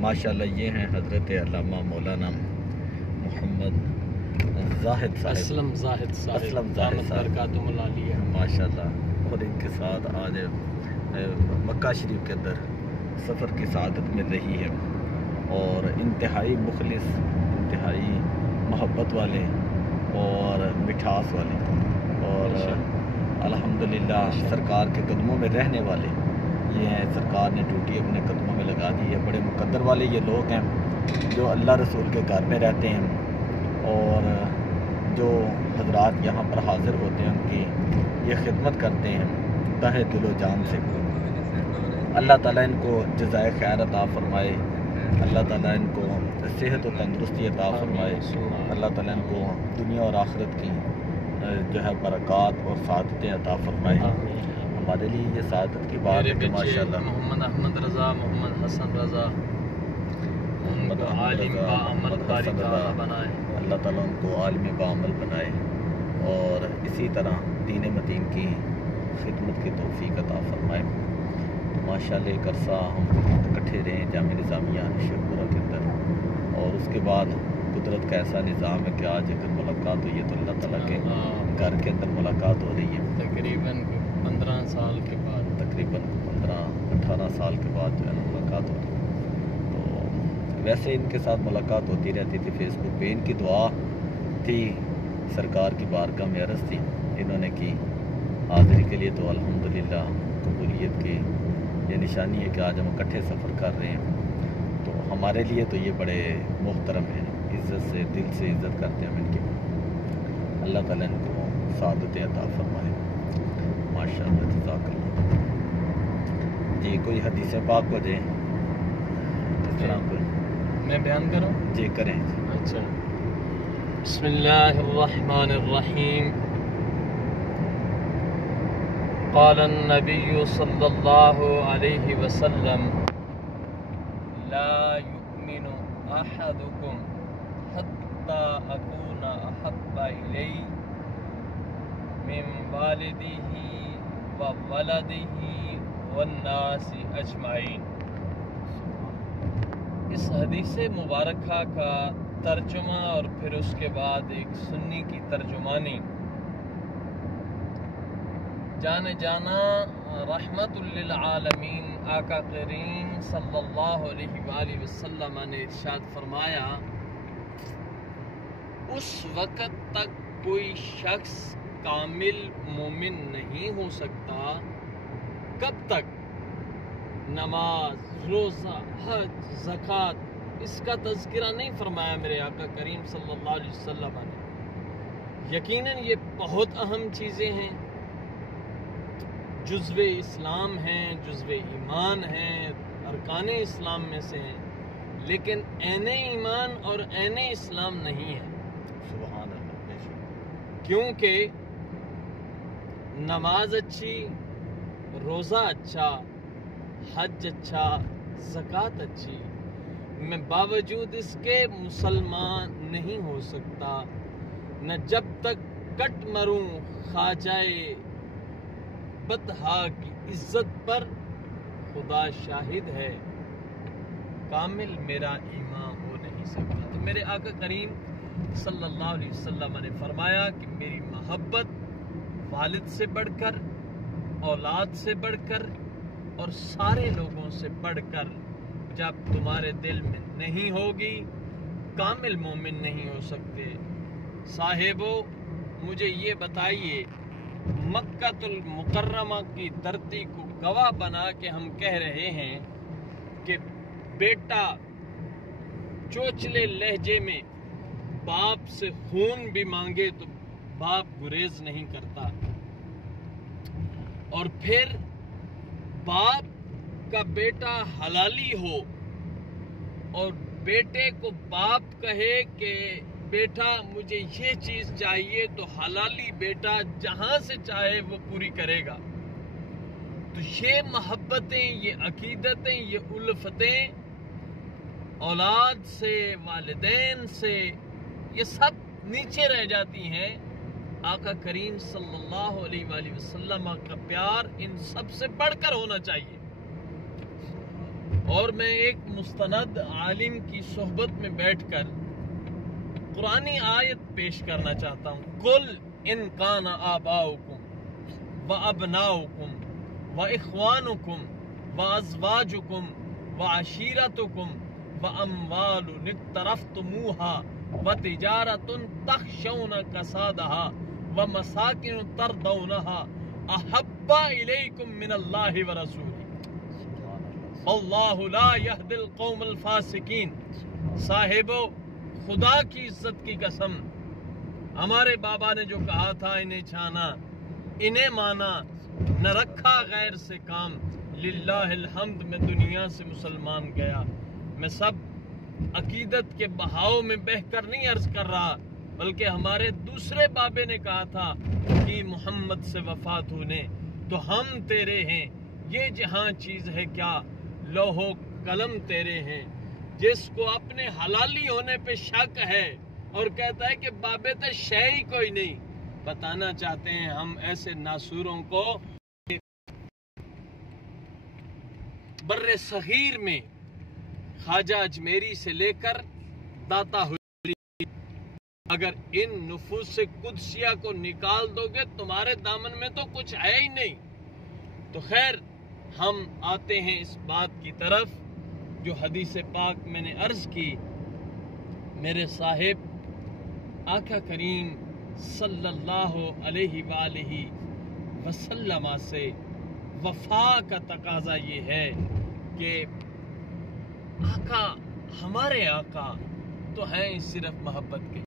ماشاءاللہ یہ ہیں حضرت علامہ مولانا محمد زاہد صاحب، اسلم زاہد صاحب ماشاءاللہ، اور ان کے ساتھ آج مکہ شریف کے اندر سفر کی سعادت مل رہی ہے، اور انتہائی مخلص، انتہائی محبت والے اور مٹھاس والے، اور الحمدللہ سرکار کے قدموں میں رہنے والے یہ ہیں۔ سرکار نے ڈیوٹی اپنے قدموں میں لگا دی ہے۔ بڑے مقدر والے یہ لوگ ہیں جو اللہ رسول کے گھر میں رہتے ہیں، اور جو حضرات یہاں پر حاضر ہوتے ہیں ان کی یہ خدمت کرتے ہیں تہہ دل و جان سے۔ اللہ تعالیٰ ان کو جزائے خیر عطا فرمائے، اللہ تعالیٰ ان کو صحت و تندرستی عطا فرمائے، اللہ تعالیٰ ان کو دنیا اور آخرت کی جو ہے برکات اور سعادتیں عطا فرمائے۔ ہمارے لیے یہ سعادت کی بات ہے کہ ماشاءاللہ محمد احمد رضا، محمد حسن رضا، محمد عالم بعمل باری تعالیٰ بنائے، اللہ تعالیٰ ان کو عالم بعمل بنائے، اور اسی طرح دین متین کی خدمت کی توفیق عطا فرمائے۔ تو ماشاءاللہ ایک عرصہ ہم اکٹھے رہے جامعہ نظامیہ شیخ پورہ کے اندر، اور اس کے بعد قدرت کا ایسا نظام ہے کہ آج اگر ملاقات ہوئی ہے تو اللہ تعالیٰ کے گھر کے اندر ملاقات ہو رہی ہے، تقریباً 15 سال کے بعد، تقریباً 15-18 سال کے بعد جو ہے ملاقات ہوتی ہے۔ تو ویسے ان کے ساتھ ملاقات ہوتی رہتی تھی فیس بک پہ، ان کی دعا تھی، سرکار کی بارگاہ میں عرض تھی، انہوں نے کی حاضری کے لیے، تو الحمدللہ قبولیت کی یہ نشانی ہے کہ آج ہم اکٹھے سفر کر رہے ہیں۔ تو ہمارے لیے تو یہ بڑے محترم ہیں، عزت سے، دل سے عزت کرتے ہیں ہم ان کی۔ اللہ تعالیٰ ان کو سعادت عطا فرمائے، ماشاءاللہ، جزاک اللہ۔ جی کوئی حدیث پاک ہو جائے اس طرح کوئی میں بیان کروں؟ جی کریں۔ اچھا، بسم اللہ الرحمن الرحیم۔ قال النبی صلی اللہ علیہ وسلم لا یؤمن احدکم حتی اکون احب الی من والدہ وولدہ والناس اجمعین۔ اس حدیث مبارکہ کا ترجمہ اور پھر اس کے بعد ایک سنی کی ترجمانی، جانے جانا رحمت للعالمین آقا کریم صلی اللہ علیہ وآلہ وسلم نے ارشاد فرمایا، اس وقت تک کوئی شخص کامل مومن نہیں ہو سکتا، کب تک؟ نماز، روزہ، حج، زکوٰۃ، اس کا تذکرہ نہیں فرمایا میرے آقا کریم صلی اللہ علیہ وسلم نے۔ یقیناً یہ بہت اہم چیزیں ہیں، جزو اسلام ہیں، جزو ایمان ہیں، ارکان اسلام میں سے ہیں، لیکن عین ایمان اور عین اسلام نہیں ہے۔ سبحان اللہ۔ کیونکہ نماز اچھی، روزہ اچھا، حج اچھا، زکوٰۃ اچھی، میں باوجود اس کے مسلمان نہیں ہو سکتا، نہ جب تک کٹ مروں خواجہ بطحا کی عزت پر، خدا شاہد ہے کامل میرا ایمان ہو نہیں سکتا۔ تو میرے آقا کریم صلی اللہ علیہ وسلم نے فرمایا کہ میری محبت والد سے بڑھ کر، اولاد سے بڑھ کر، اور سارے لوگوں سے بڑھ کر جب تمہارے دل میں نہیں ہوگی، کامل مومن نہیں ہو سکتے۔ صاحبو، مجھے یہ بتائیے، مکہ المکرمہ کی دھرتی کو گواہ بنا کے ہم کہہ رہے ہیں کہ بیٹا چوچلے لہجے میں باپ سے خون بھی مانگے تو باپ گریز نہیں کرتا، اور پھر باپ کا بیٹا حلالی ہو اور بیٹے کو باپ کہے کہ بیٹا مجھے یہ چیز چاہیے، تو حلالی بیٹا جہاں سے چاہے وہ پوری کرے گا۔ تو یہ محبتیں، یہ عقیدتیں، یہ الفتیں اولاد سے، والدین سے، یہ سب نیچے رہ جاتی ہیں۔ آقا کریم صلی اللہ علیہ وآلہ وسلم کا پیار ان سب سے بڑھ کر ہونا چاہیے۔ اور میں ایک مستند عالم کی صحبت میں بیٹھ کر قرآنی آیت پیش کرنا چاہتا ہوں. قل ان کان آباؤکم و ابناؤکم و اخوانکم و ازواجکم و عشیرتکم و اموال اقترفتموها و تجارت تخشون کسادها و مساکن ترضونها احب الیکم من اللہ و رسولہ اللہ لا یہدی القوم الفاسقین. صاحبو خدا کی عزت کی قسم، ہمارے بابا نے جو کہا تھا انہیں چھانا انہیں مانا، نہ رکھا غیر سے کام، للہ الحمد میں دنیا سے مسلمان گیا. میں سب عقیدت کے بہاؤ میں بہہ کر نہیں عرض کر رہا، بلکہ ہمارے دوسرے بابے نے کہا تھا کہ محمد سے وفات ہونے تو ہم تیرے ہیں، یہ جہاں چیز ہے کیا لوح و قلم تیرے ہیں. جس کو اپنے حلالی ہونے پہ شک ہے اور کہتا ہے کہ بابے تو شے ہی کوئی نہیں، بتانا چاہتے ہیں ہم ایسے ناسوروں کو بر صغیر میں خواجہ اجمیری سے لے کر داتا ہوئی، اگر ان نفوس قدسیہ کو نکال دو گے تمہارے دامن میں تو کچھ ہے ہی نہیں. تو خیر ہم آتے ہیں اس بات کی طرف جو حدیث پاک میں نے عرض کی. میرے صاحب آقا کریم صلی اللہ علیہ وآلہ وسلم سے وفا کا تقاضا یہ ہے کہ آقا ہمارے آقا تو ہیں صرف محبت کے.